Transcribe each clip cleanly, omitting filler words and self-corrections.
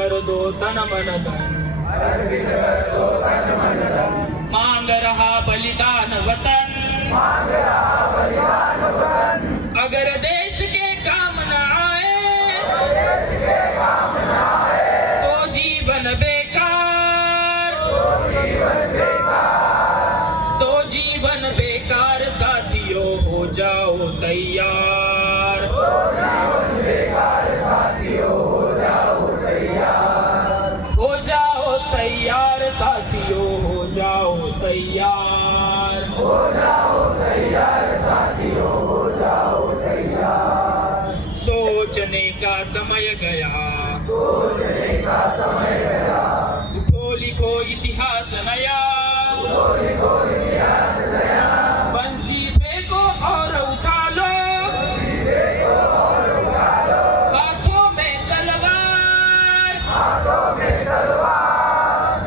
कर दो तन मन धन, मांग रहा बलिदान वतन, अगर देश के काम न आए तो जीवन बेकार, तो जीवन बेकार। साथियों हो जाओ तैयार, हो जाओ तैयार साथियों, हो जाओ तैयार, सोचने का समय गया, उठो लिखो इतिहास नया, बंसी फेंको और उठा लो, हाथों में तलवार, हाथों में तलवार।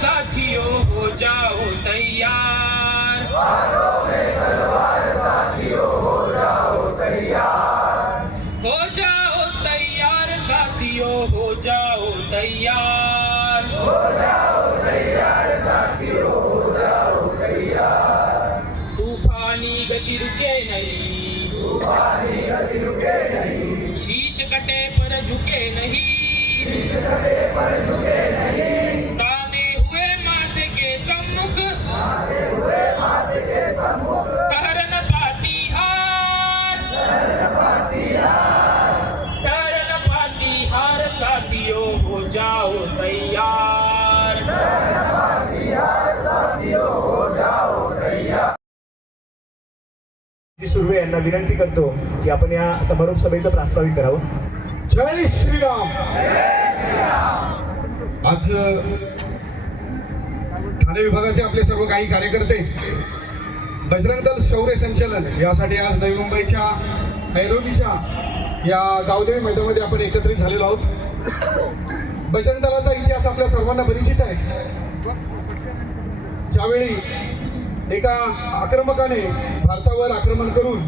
साथियों हो जाओ तैयार, हो जाओ तैयार साथियों, हो जाओ तैयार, तूफानी गति रुके नहीं, शीश कटे पर झुके नहीं, ताने हुए माथे के सम्मुख, ठहर न पाती हार, ठहर न पाती हार। साथियों हो जाओ तैयार, सुर्वे यांना विनंती करतो की आपण या समारोप सभेचं प्रास्ताविक करावं. जय श्रीराम. आज ठाणे विभागाचे आपले सर्व काही कार्यकर्ते बजरंग दल शौर्य संचलन यासाठी आज नवी मुंबईच्या ऐरोलीच्या या गावदेवी मैदानामध्ये आपण एकत्रित झालेलो आहोत. बजरंग दलाचा इतिहास आपल्या सर्वांना परिचित आहे. ज्यावेळी एका आक्रमकाने भारतावर आक्रमण करून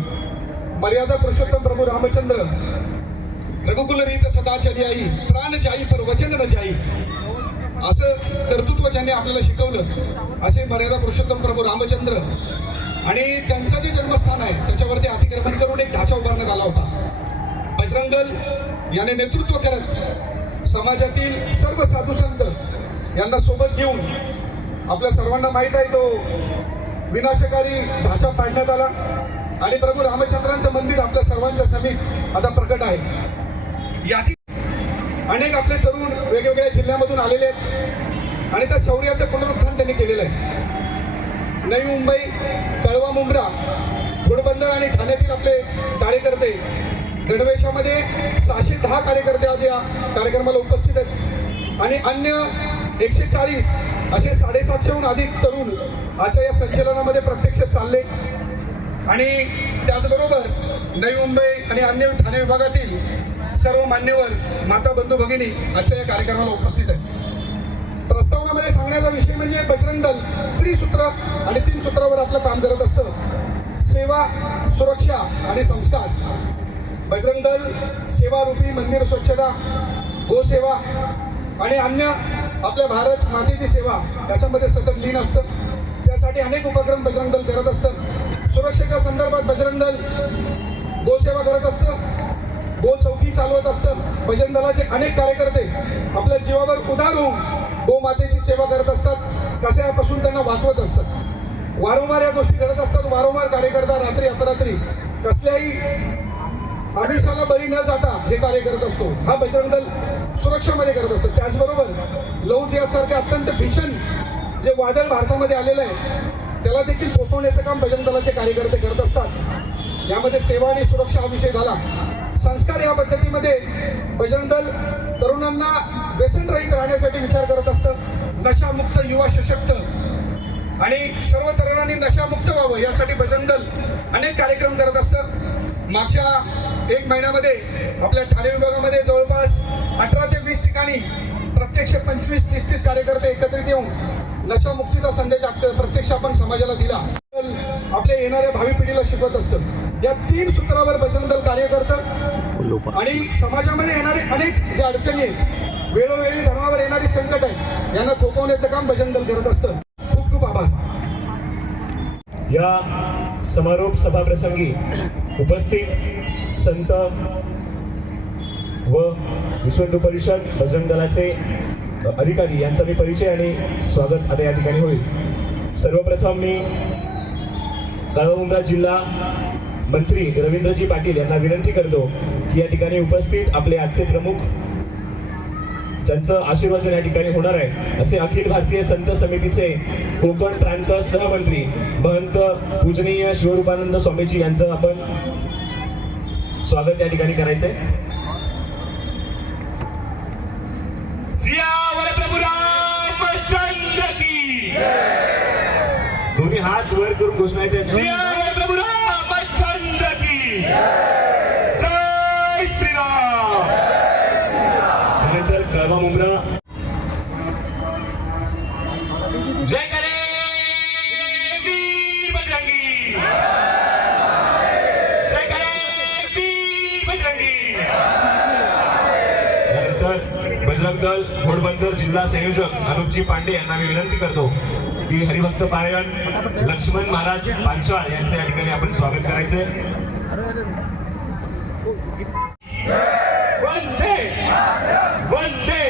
मर्यादा पुरुषोत्तम प्रभू रामचंद्र रघुकुल रीत सदाचारी आई प्राण जाई पर वचन न जाई असं कर्तृत्व ज्याने आपल्याला शिकवलं, असे मर्यादा पुरुषोत्तम प्रभू रामचंद्र आणि त्यांचं जे जन्मस्थान आहे त्याच्यावरती अतिक्रमण करून एक ढाचा उभारण्यात आला होता. बजरंग दल याने नेतृत्व करत समाजातील सर्व साधू संत यांना सोबत घेऊन, आपल्या सर्वांना माहीत आहे तो विनाशकारी ढाचा पाडण्यात आला आणि प्रभू रामचंद्रांचं मंदिर आपल्या सर्वांच्या समीप आता प्रकट आहे. याची अनेक आपले तरुण वेगवेगळ्या जिल्ह्यामधून आलेले आहेत आणि त्या शौर्याचं पुनरुत्थान त्यांनी केलेलं आहे. नवी मुंबई, कळवा, मुंब्रा, घोडबंदर आणि ठाण्यातील आपले कार्यकर्ते, गणवेशामध्ये 610 कार्यकर्ते आज या कार्यक्रमाला उपस्थित आहेत आणि अन्य 140 असे 750हून अधिक तरुण आजच्या या संचलनामध्ये प्रत्यक्ष चालले. आणि त्याचबरोबर नवी मुंबई आणि अन्य ठाणे विभागातील सर्व मान्यवर, माता, बंधू, भगिनी आजच्या या कार्यक्रमाला उपस्थित आहेत. प्रस्तावनामध्ये सांगण्याचा विषय म्हणजे बजरंग दल त्रिसूत्र आणि 3 सूत्रावर आपलं काम करत असतं. सेवा, सुरक्षा आणि संस्कार. बजरंग दल सेवारूपी मंदिर स्वच्छता, गोसेवा आणि अन्य आपल्या भारत मातेची सेवा याच्यामध्ये सतत लीन असतं. त्यासाठी अनेक उपक्रम बजरंग दल करत असतं. सुरक्षेच्या संदर्भात बजरंग दल गोसेवा करत असतं, गो चौकी चालवत असतं. बजरंग दलाचे अनेक कार्यकर्ते आपल्या जीवावर उदार होऊन गोमातेची सेवा करत असतात, कशापासून त्यांना वाचवत असतात. वारंवार या गोष्टी करत असतात. वारंवार कार्यकर्ता रात्री अपरात्री कसल्याही आमिषाला बळी न जाता हे कार्य करत असतो. हा बजरंग दल सुरक्षेमध्ये करत असतो. त्याचबरोबर लौज यासारखे अत्यंत भीषण जे वादळ भारतामध्ये आलेलं आहे त्याला देखील थोपवण्याचं काम बजरंग दलाचे कार्यकर्ते करत असतात. यामध्ये सेवा आणि सुरक्षा हा विषय झाला. संस्कार या पद्धतीमध्ये बजरंग दल तरुणांना व्यसनरहित राहण्यासाठी विचार करत असतं. नशामुक्त, युवा सशक्त आणि सर्व तरुणांनी नशामुक्त व्हावं यासाठी बजरंग दल अनेक कार्यक्रम करत असतं. मागच्या 1 महिन्यामध्ये आपल्या ठाणे विभागामध्ये जवळपास 18 ते 20 ठिकाणी प्रत्यक्ष 25-30 कार्यकर्ते एकत्रित येऊन नशामुक्तीचा संदेश प्रत्यक्ष आपण समाजाला दिला. आपल्या येणाऱ्या भावी पिढीला शिकवत असतं. या 3 सूत्रावर बजरंग दल कार्य करतं आणि समाजामध्ये येणारे अनेक ज्या अडचणी आहेत, वेळोवेळी धर्मावर येणारी संकट आहे, यांना थोपवण्याचं काम बजरंग दल करत असतं. खूप खूप आभार. या समारोप सभा प्रसंगी उपस्थित संत व विश्व हिंदू परिषद बजरंग दलाचे अधिकारी यांचा मी परिचय आणि स्वागत आता या ठिकाणी होईल. सर्वप्रथम मी कळवा जिल्हा मंत्री रवींद्रजी पाटील यांना विनंती करतो की या ठिकाणी उपस्थित आपले आजचे प्रमुख ज्यांचं आशीर्वचन या ठिकाणी होणार आहे असे अखिल भारतीय संत समितीचे कोकण प्रांत सहमंत्री महंत पूजनीय शिवरूपानंद स्वामीजी यांचं आपण स्वागत या ठिकाणी करायचंय. सियावर प्रभू रामचंद्र की दोन्ही हात वर करून घोषणा येते. सियावर प्रभू रामचंद्र की जय श्रीराम. त्यानंतर कळवा मुंब्रा जय करे वीर बजरंगी, जय करे वीर बजरंगी. त्यानंतर बजरंग दल घोडबंदर जिल्हा संयोजक अनुपजी पांडे यांना मी विनंती करतो की हरिभक्त पारायण लक्ष्मण महाराज पांचाळ यांचे या ठिकाणी आपण स्वागत करायचे. वंदे वंदे.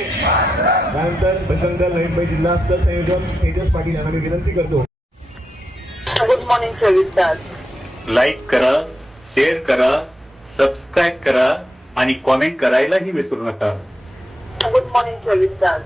त्यानंतर बजरंग दल नवी मुंबई जिल्हा सहसंयोजक तेजस पाटील यांना मी विनंती करतो. गुड मॉर्निंग 24 तास. लाईक करा, शेअर करा, सबस्क्राईब करा आणि कॉमेंट करायलाही विसरू नका. गुड मॉर्निंग 24 तास.